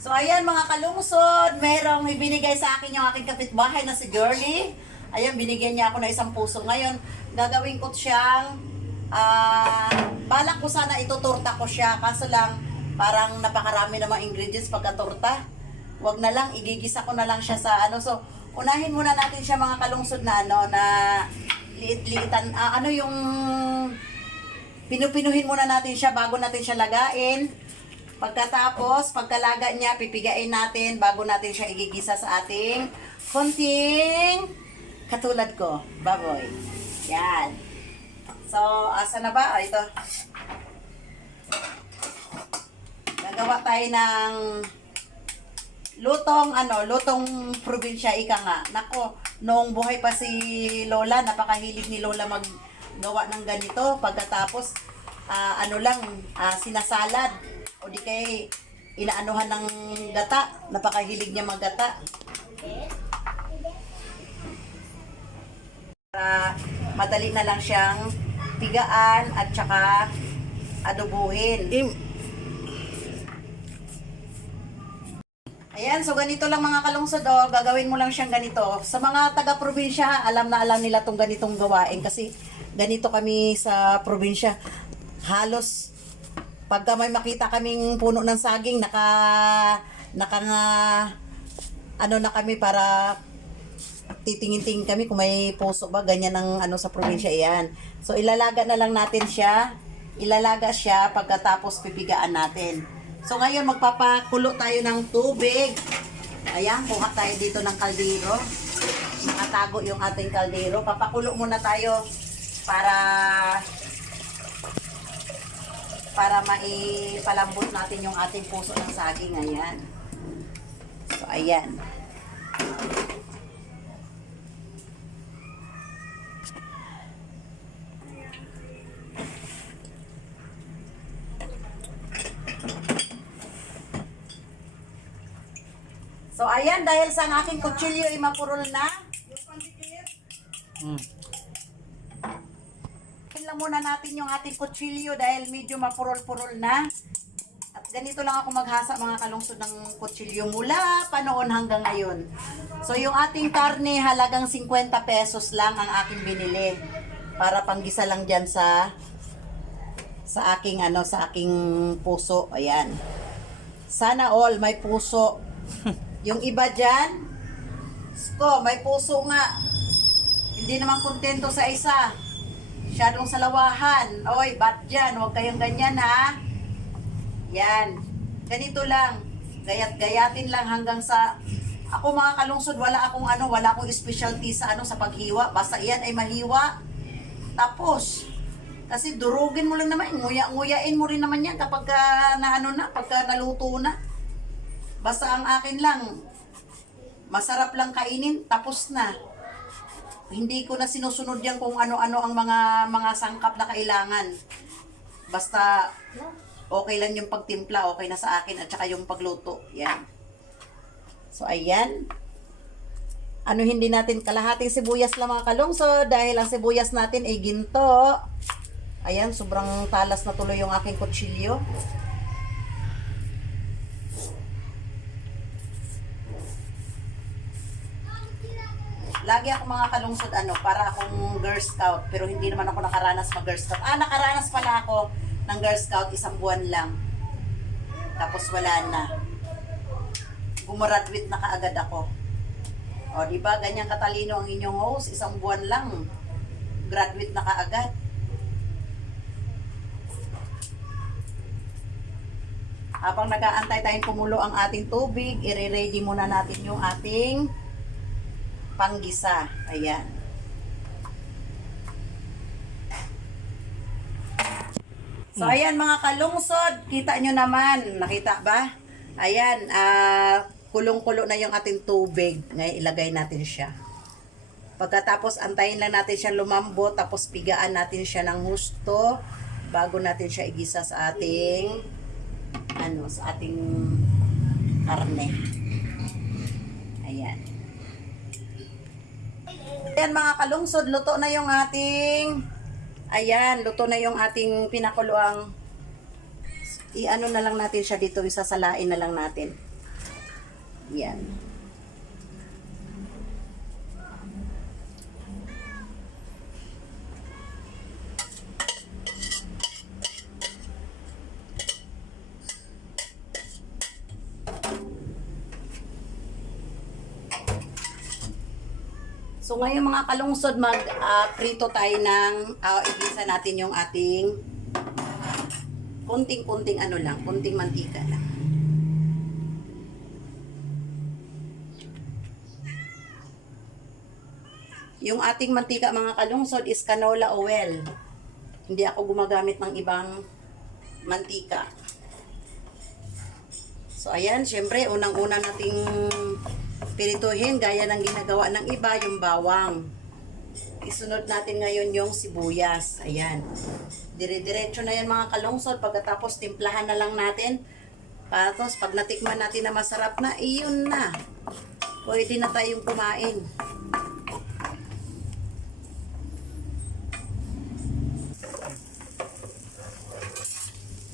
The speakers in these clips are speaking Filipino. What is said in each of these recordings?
So ayan mga kalungsod, merong ibinigay sa akin yung aking kapitbahay na si Girlie. Ayan, binigyan niya ako ng 1 puso. Ngayon, gagawin ko siyang, balak ko sana ituturta ko siya. Kaso lang, parang napakarami namang ingredients pagka-torta. Wag na lang, igigisa ko na lang siya sa ano. So, unahin muna natin siya mga kalungsod na ano, na liit-liitan. Ano yung, pinupinuhin muna natin siya bago natin siya lagain. Pagkatapos, pagkalaga niya, pipigain natin bago natin siya igigisa sa ating konting katulad ko, baboy. Yan. So, asa na ba? Ito. Gagawa tayo ng lutong probinsya, ika nga. Nako, noong buhay pa si Lola, napakahilig ni Lola maggawa ng ganito. Pagkatapos, sinasalad. O di kay inaanuhan ng gata. Napakahilig niya maggata. Para madali na lang siyang pigaan at saka adobuhin. Ayan, so ganito lang mga kalungsod, gagawin mo lang siyang ganito. Sa mga taga-probinsya, alam na alam nila tong ganitong gawain kasi ganito kami sa probinsya. Halos pagka may makita kaming puno ng saging, ano na kami para titingin-tingin kami kung may puso ba, ganyan ang ano sa probinsya yan. So ilalaga na lang natin siya, ilalaga siya pagkatapos pipigaan natin. So ngayon magpapakulo tayo ng tubig. Ayan, kuha tayo dito ng kaldero. Nakatago yung ating kaldero. Papakulo muna tayo para maipalambot natin yung ating puso ng saging. Ayan. So ayan. So ayan, dahil sa aking kutsilyo ay mapurol na. Lang muna natin yung ating kutsilyo dahil medyo mapurol-purol na. At ganito lang ako maghasa mga kalungsod ng kutsilyo mula pa noon hanggang ngayon. So yung ating karne halagang 50 pesos lang ang aking binili. Para panggisa lang diyan sa aking sa aking puso. Ayan. Sana all may puso. Yung iba dyan, may puso nga. Hindi naman kontento sa isa. Masyadong salawahan. Oy, ba't dyan? Huwag kayong ganyan, ha? Yan. Ganito lang. Gayat-gayatin lang hanggang sa... Ako mga kalungsod, wala akong specialty sa sa paghiwa. Basta iyan ay mahiwa. Tapos, kasi durugin mo lang naman. Nguya-nguyain mo rin naman yan kapag pagka naluto na. Basta ang akin lang, masarap lang kainin, tapos na. Hindi ko na sinusunod yan kung ano-ano ang mga sangkap na kailangan. Basta okay lang yung pagtimpla, okay na sa akin, at saka yung pagluto. Yan. So ayan. Hindi natin kalahating sibuyas lang mga kalungsod dahil ang sibuyas natin ay ginto. Ayan, sobrang talas na tuloy yung aking kutsilyo. Lagi ako mga kalungsod para akong Girl Scout, pero hindi naman ako nakaranas mag-Girl Scout. Nakaranas pala ako ng Girl Scout 1 buwan lang. Tapos wala na. Gumraduate na kaagad ako. O, di ba ganyan katalino ang inyong host, 1 buwan lang. Graduate na kaagad. Habang nag-aantay tayong kumulo ang ating tubig, i-ready muna natin yung ating panggisa. Ayan. So, ayan mga kalungsod. Kita nyo naman. Nakita ba? Ayan. Kulong-kulo na yung ating tubig. Ngayon, ilagay natin siya. Pagkatapos, antayin lang natin siya lumambot. Tapos, pigaan natin siya ng husto bago natin siya igisa sa ating sa ating karne. Ayan. Ayan mga kalungsod, luto na yung ating pinakuluang na lang natin siya dito, isasalain na lang natin. Yan. So ngayon mga kalungsod, prito tayo ng igisa natin yung ating konting-konting ano lang, konting mantika lang. Yung ating mantika mga kalungsod is canola oil. Hindi ako gumagamit ng ibang mantika. So ayan, syempre unang-una nating pirituhin gaya ng ginagawa ng iba, yung bawang. Isunod natin ngayon yung sibuyas. Ayan. Dire-diretso na yan mga kalungsod. Pagkatapos timplahan na lang natin. Tapos pag natikman natin na masarap na, iyon na. Pwede na tayong kumain.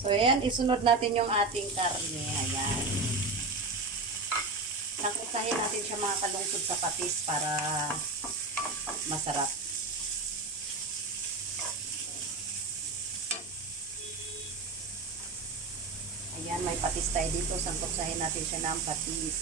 So ayan, isunod natin yung ating karne. Ayan. Sangkutsahin natin siya mga kalungsod sa patis para masarap. Ayan, may patis tayo dito. Sangkutsahin natin siya ng patis.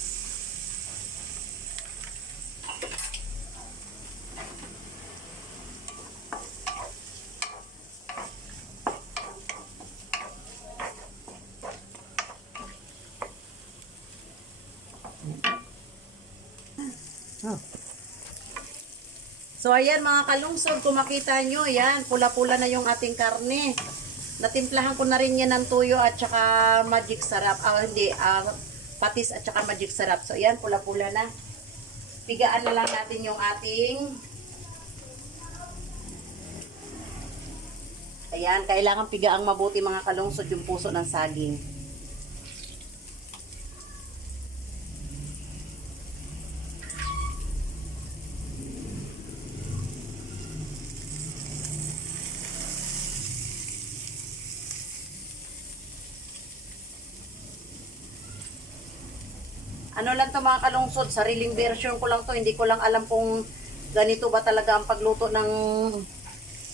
So ayan mga kalungsod, kung makita nyo, ayan, pula-pula na yung ating karne. Natimplahan ko na rin yan ng tuyo at saka magic sarap. Patis at saka magic sarap. So ayan, pula-pula na. Pigaan na lang natin yung ating... Ayan, kailangan pigaang mabuti mga kalungsod yung puso ng saging. Ano lang to mga kalungsod, sariling version ko lang to, hindi ko lang alam kung ganito ba talaga ang pagluto ng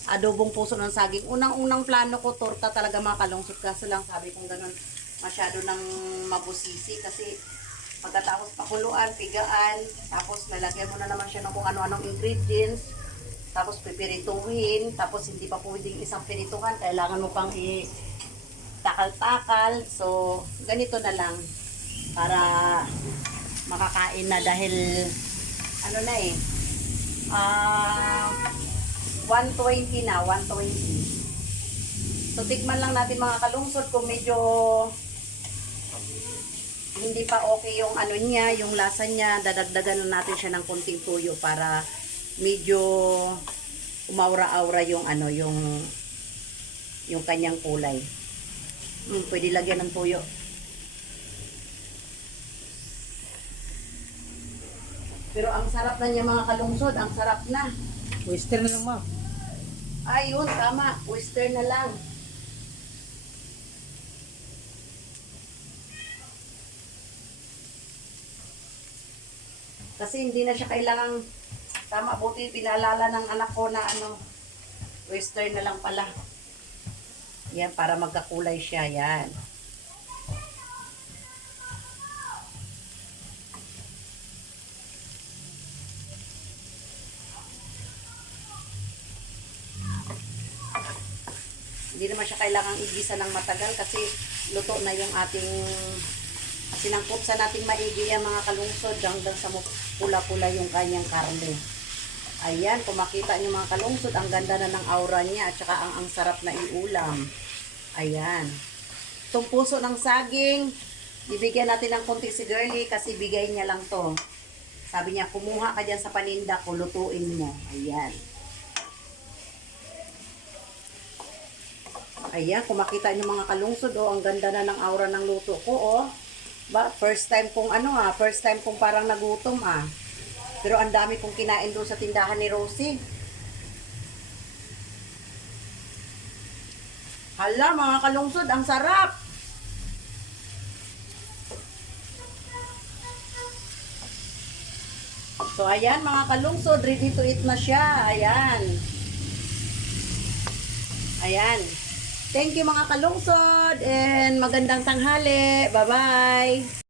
adobong puso ng saging. Unang-unang plano ko, torta talaga mga kalungsod, kaso lang sabi kong ganun, masyado ng mabusisi kasi pagkatapos pakuluan, pigaan, tapos lalagyan mo na naman siya ng kung ano-anong ingredients, tapos pipirituhin, tapos hindi pa pwedeng isang pirituhan, kailangan mo pang takal-takal. So, ganito na lang para makakain na dahil ano na 120 na, 120. So tikman lang natin mga kalungsod kung medyo hindi pa okay yung ano niya, yung lasa niya, dadagdagan na natin siya ng konting tuyo para medyo umaura-aura yung ano, yung kanyang kulay. Pwede lagyan ng tuyo. Pero ang sarap na niya mga kalungsod, ang sarap na. Western na lang, ma. Ayun, tama. Western na lang. Kasi hindi na siya kailangang, tama, buti pinalala ng anak ko na ano, western na lang pala. Yan, para magkakulay siya, yan. Hindi naman siya kailangang igisa ng matagal kasi luto na yung ating sinangkot sa nating maigi yan mga kalungsod hanggang sa pula-pula yung kanyang karne. Ayan, kung makita nyo mga kalungsod, ang ganda na ng aura niya at saka ang sarap na iulam. Ayan. Itong puso ng saging, ibigyan natin ng konti si Girlie kasi bigay niya lang to. Sabi niya, kumuha ka dyan sa paninda ko, lutuin mo. Ayan. Ayan, kung makita nyo mga kalungsod, oh, ang ganda na ng aura ng luto ko, oh. First time kong first time kong parang nagutom, Pero ang dami kong kinain doon sa tindahan ni Rosie. Hala, mga kalungsod, ang sarap! So, ayan mga kalungsod, ready to eat na siya. Ayan. Ayan. Thank you mga kalungsod and magandang tanghali. Bye-bye.